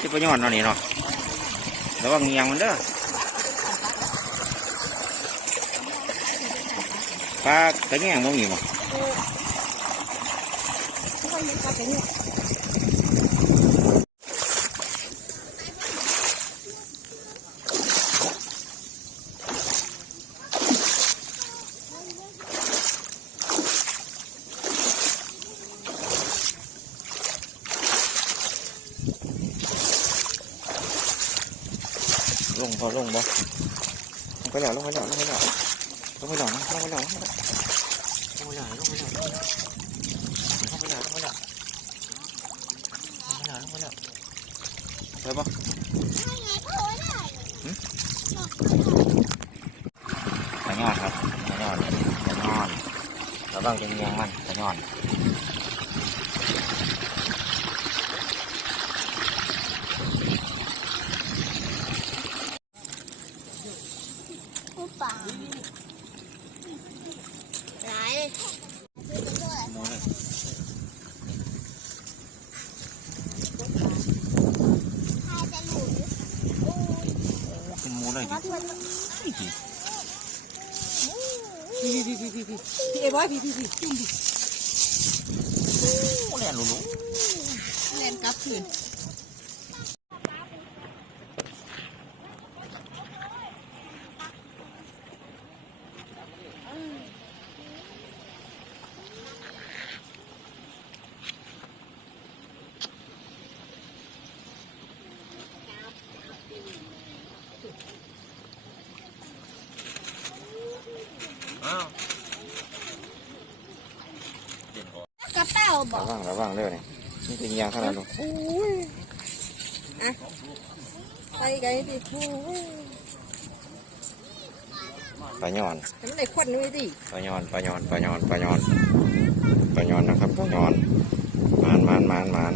นี่ประยอนเนาะนี่เนาะระวังเงียงมันเด้อปลากระแยงบ่มีบ่ คนเห็นป ลงพอลงบ่ลงไปแล้วลงไปแล้วลงไปแล้วลงไปแล้วลงไปแล้วลงไปแล้วลงไปแล้วลงไปแล้วลงไปแล้วลงไปแล้วลงไปแล้วลงไปแล้วไปบ่ไปยอดครับไปยอดไปยอดระวังจะเงียงมันไปยอด ว่าไหนมูอะไรดิพี่พี่พี่พี่พี่พี่เอ้บอยพี่พี่พี่พี่มดิโอ้แหลนลุลุแหลนกลับคืน กระเป๋าบอระกวังระวังเด้อนี่นี่เป็นยางขนาดลูกไปไกลดิปลาย้อนทำไมควันด้วยดิปลาย้อนปลาย้อนปลาย้อนปลาย้อนปลาย้อนนะครับปลาย้อนมานมานมานมาน